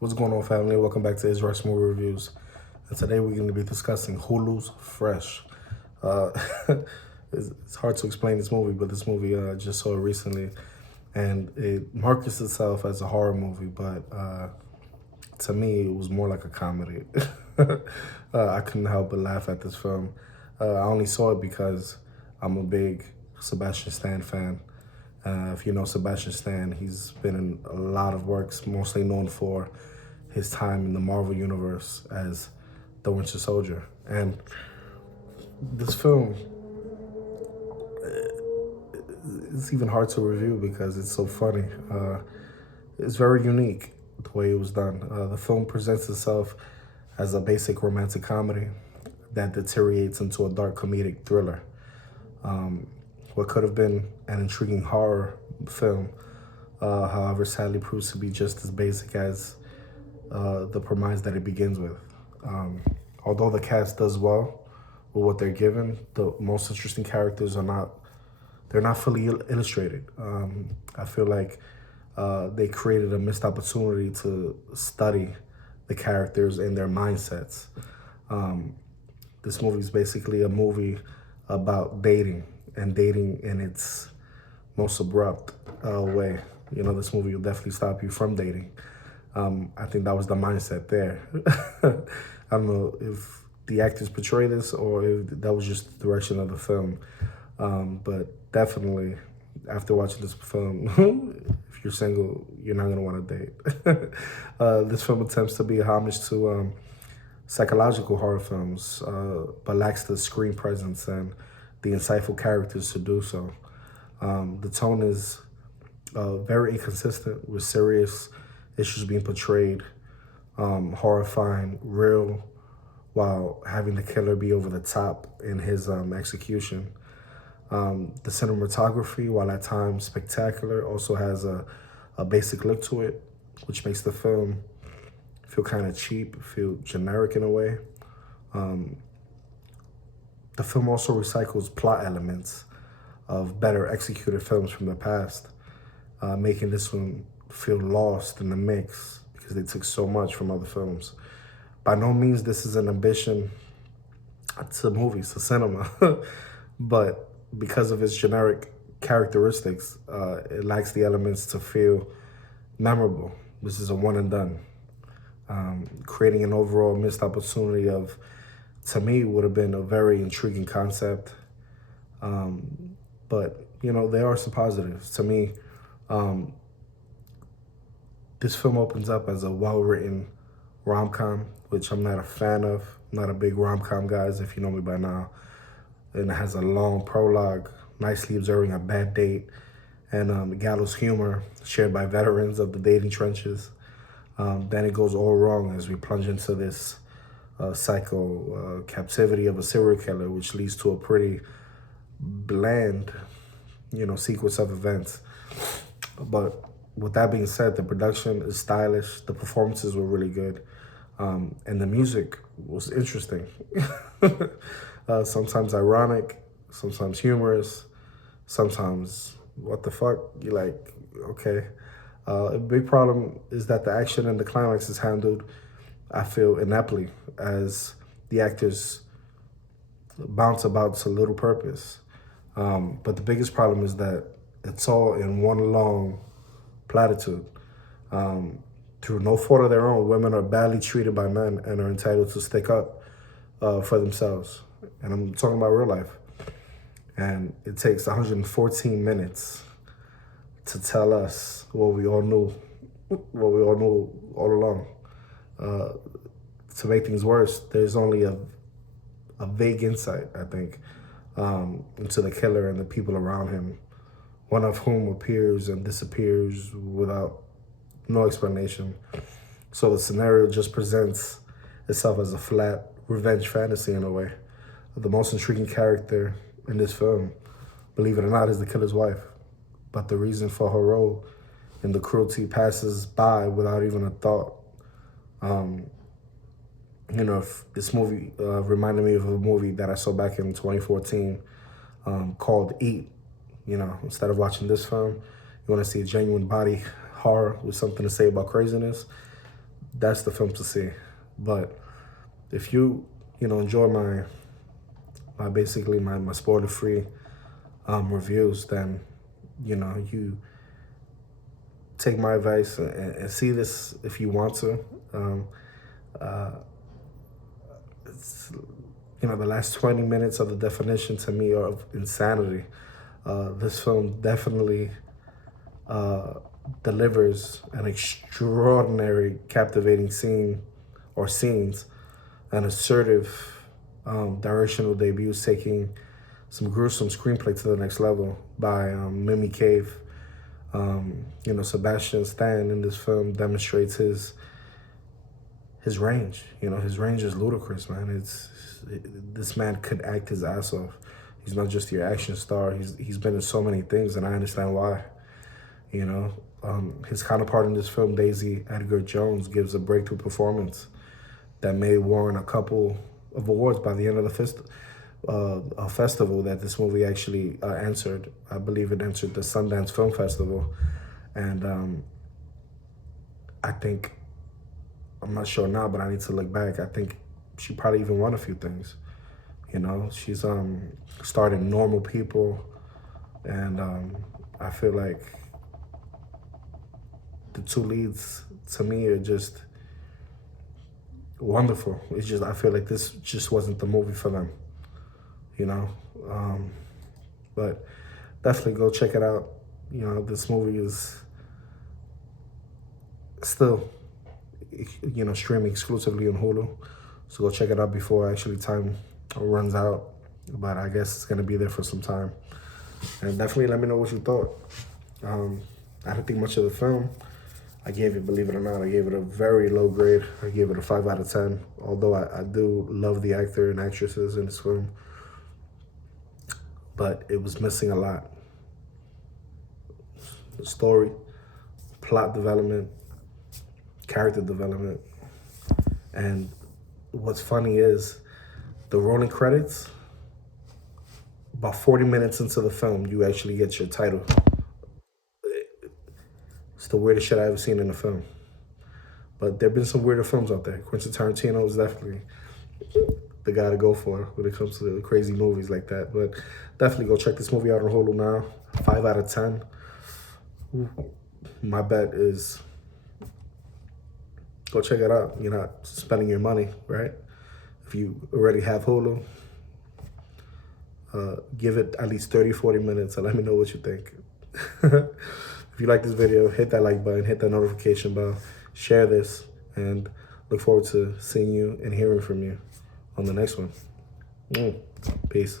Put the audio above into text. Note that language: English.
What's going on, family? Welcome back to Israel's Movie Reviews. And today we're going to be discussing Hulu's Fresh. Uh, it's hard to explain this movie, but this movie I just saw it recently, and it markets itself as a horror movie, but to me it was more like a comedy. I couldn't help but laugh at this film. I only saw it because I'm a big Sebastian Stan fan. If you know Sebastian Stan, he's been in a lot of works, mostly known for his time in the Marvel Universe as the Winter Soldier. And this film, it's even hard to review because it's so funny. It's very unique the way it was done. The film presents itself as a basic romantic comedy that deteriorates into a dark comedic thriller. What could have been an intriguing horror film, however, sadly proves to be just as basic as the premise that it begins with. Although the cast does well with what they're given, the most interesting characters they're not fully illustrated. I feel like they created a missed opportunity to study the characters and their mindsets. This movie is basically a movie about dating, and dating in its most abrupt way. You know, this movie will definitely stop you from dating. I think that was the mindset there. I don't know if the actors portray this or if that was just the direction of the film. But definitely, after watching this film, if you're single, you're not gonna want to date. This film attempts to be a homage to psychological horror films, but lacks the screen presence and the insightful characters to do so. The tone is very inconsistent, with serious issues being portrayed, horrifying, real, while having the killer be over the top in his execution. The cinematography, while at times spectacular, also has a basic look to it, which makes the film feel kind of cheap, feel generic in a way. The film also recycles plot elements of better executed films from the past, making this one feel lost in the mix because they took so much from other films. By no means this is an ambition to movies, to cinema, but because of its generic characteristics, it lacks the elements to feel memorable. This is a one and done. Creating an overall missed opportunity of, to me, would have been a very intriguing concept. But, you know, there are some positives. To me, this film opens up as a well-written rom-com, which I'm not a fan of. I'm not a big rom-com guy, if you know me by now. And it has a long prologue, nicely observing a bad date, and gallows humor shared by veterans of the dating trenches. Then it goes all wrong as we plunge into this psycho captivity of a serial killer, which leads to a pretty bland, sequence of events. But with that being said, the production is stylish, the performances were really good, and the music was interesting. Sometimes ironic, sometimes humorous, sometimes what the fuck, you're like, okay. A big problem is that the action and the climax is handled, I feel, ineptly, as the actors bounce about to little purpose. But the biggest problem is that it's all in one long platitude. Through no fault of their own, women are badly treated by men and are entitled to stick up for themselves. And I'm talking about real life. And it takes 114 minutes to tell us what we all knew all along. To make things worse, there's only a vague insight, I think, into the killer and the people around him, one of whom appears and disappears without no explanation. So the scenario just presents itself as a flat revenge fantasy in a way. The most intriguing character in this film, believe it or not, is the killer's wife. But the reason for her role in the cruelty passes by without even a thought. If this movie reminded me of a movie that I saw back in 2014 called Eat. Instead of watching this film, you want to see a genuine body horror with something to say about craziness. that's the film to see. But if you, enjoy my spoiler free reviews, then, you take my advice and see this if you want to. Uh, it's, the last 20 minutes of the definition to me of insanity. This film definitely delivers an extraordinary, captivating scene or scenes, an assertive, directional debut, taking some gruesome screenplay to the next level by Mimi Cave. Sebastian Stan in this film demonstrates his range. His range is ludicrous, man. This man could act his ass off. He's not just your action star. He's been in so many things, and I understand why. His counterpart in this film, Daisy Edgar-Jones, gives a breakthrough performance that may warrant a couple of awards by the end of the festival that this movie actually answered. I believe it entered the Sundance Film Festival, and I think, I'm not sure now, but I need to look back. I think she probably even won a few things. She's starred in Normal People, and I feel like the two leads to me are just wonderful. It's just, I feel like this just wasn't the movie for them, but definitely go check it out. This movie is still, streaming exclusively on Hulu. So go check it out before actually time runs out. But I guess it's gonna be there for some time. And definitely let me know what you thought. I didn't think much of the film. I gave it, believe it or not, I gave it a very low grade. I gave it a 5 out of 10. Although I do love the actor and actresses in this film. But it was missing a lot. The story, plot development, character development. And what's funny is the rolling credits, about 40 minutes into the film, you actually get your title. It's the weirdest shit I've ever seen in a film. But there have been some weirder films out there. Quentin Tarantino is definitely the guy to go for when it comes to the crazy movies like that. But definitely go check this movie out on Hulu now. 5 out of 10. My bet is go check it out. You're not spending your money, right? If you already have Hulu, give it at least 30, 40 minutes and let me know what you think. If you like this video, hit that like button, hit that notification bell, share this, and look forward to seeing you and hearing from you on the next one. Peace.